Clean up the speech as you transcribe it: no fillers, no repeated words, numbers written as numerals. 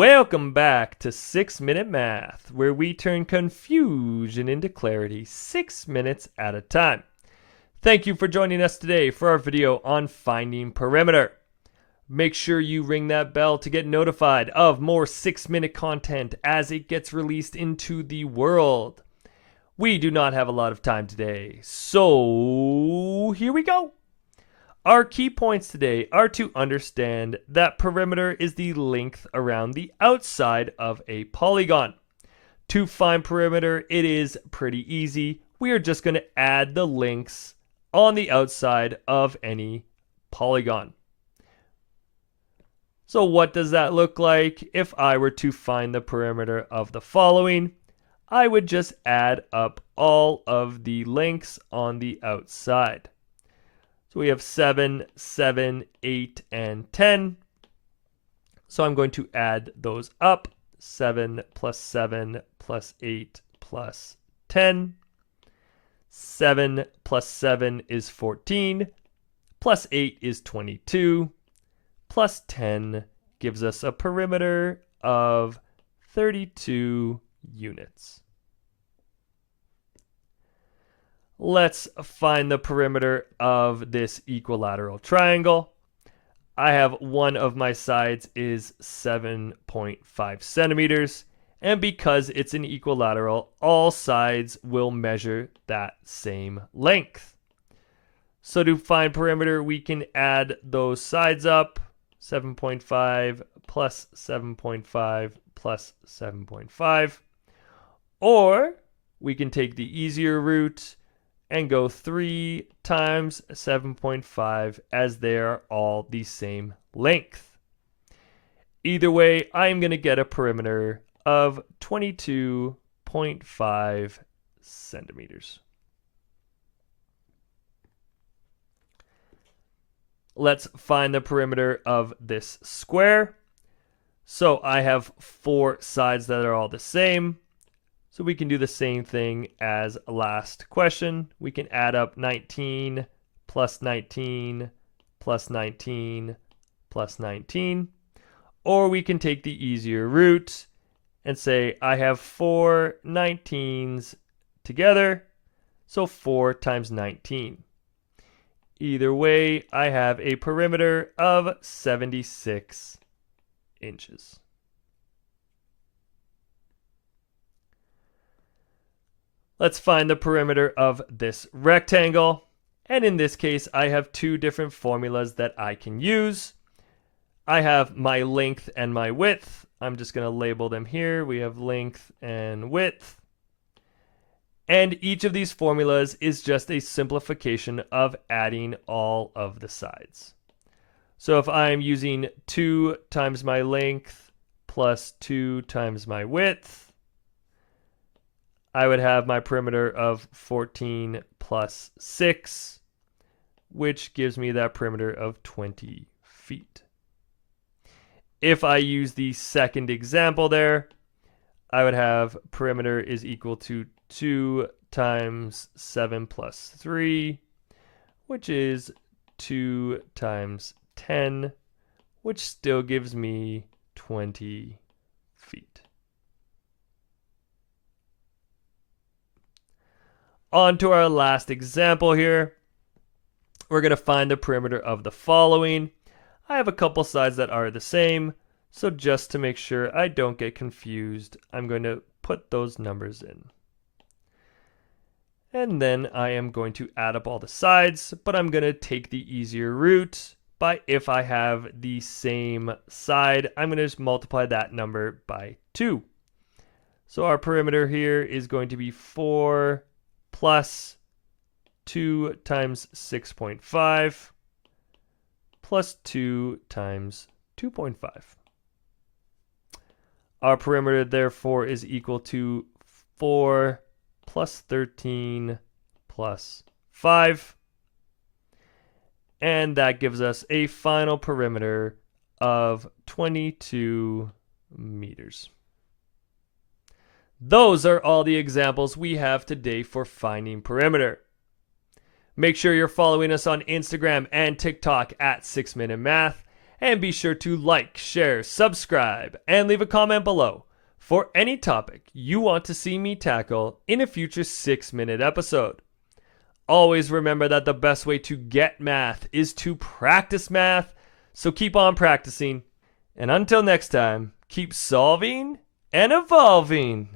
Welcome back to 6-Minute Math, where we turn confusion into clarity 6 minutes at a time. Thank you for joining us today for our video on finding perimeter. Make sure you ring that bell to get notified of more 6-minute content as it gets released into the world. We do not have a lot of time today, so here we go. Our key points today are to understand that perimeter is the length around the outside of a polygon. To find perimeter, it is pretty easy. We are just going to add the lengths on the outside of any polygon. So what does that look like? If I were to find the perimeter of the following, I would just add up all of the lengths on the outside. So we have 7, 7, 8, and 10. So I'm going to add those up. 7 plus 8 plus 10. 7 plus 7 is 14. Plus 8 is 22. Plus 10 gives us a perimeter of 32 units. Let's find the perimeter of this equilateral triangle. I have one of my sides is 7.5 centimeters, and because it's an equilateral, all sides will measure that same length. So to find perimeter, we can add those sides up. 7.5 plus 7.5 plus 7.5. Or we can take the easier route and go 3 times 7.5 as they are all the same length. Either way, I'm going to get a perimeter of 22.5 centimeters. Let's find the perimeter of this square. So I have 4 sides that are all the same. So we can do the same thing as last question. We can add up 19 plus 19 plus 19 plus 19. Or we can take the easier route and say I have 4 19s together. So 4 times 19. Either way, I have a perimeter of 76 inches. Let's find the perimeter of this rectangle. And in this case, I have 2 different formulas that I can use. I have my length and my width. I'm just going to label them here. We have length and width. And each of these formulas is just a simplification of adding all of the sides. So if I'm using 2 times my length plus 2 times my width, I would have my perimeter of 14 plus 6, which gives me that perimeter of 20 feet. If I use the second example there, I would have perimeter is equal to 2 times 7 plus 3, which is 2 times 10, which still gives me 20 feet. On to our last example here. We're going to find the perimeter of the following. I have a couple sides that are the same, so just to make sure I don't get confused, I'm going to put those numbers in. And then I am going to add up all the sides, but I'm going to take the easier route by if I have the same side, I'm going to just multiply that number by 2. So our perimeter here is going to be 4 plus 2 times 6.5 plus 2 times 2.5. Our perimeter, therefore, is equal to 4 plus 13 plus 5. And that gives us a final perimeter of 22 meters. Those are all the examples we have today for finding perimeter. Make sure you're following us on Instagram and TikTok at 6-Minute Math, And be sure to like, share, subscribe, and leave a comment below for any topic you want to see me tackle in a future 6-minute episode. Always remember that the best way to get math is to practice math, so keep on practicing. And until next time, keep solving and evolving.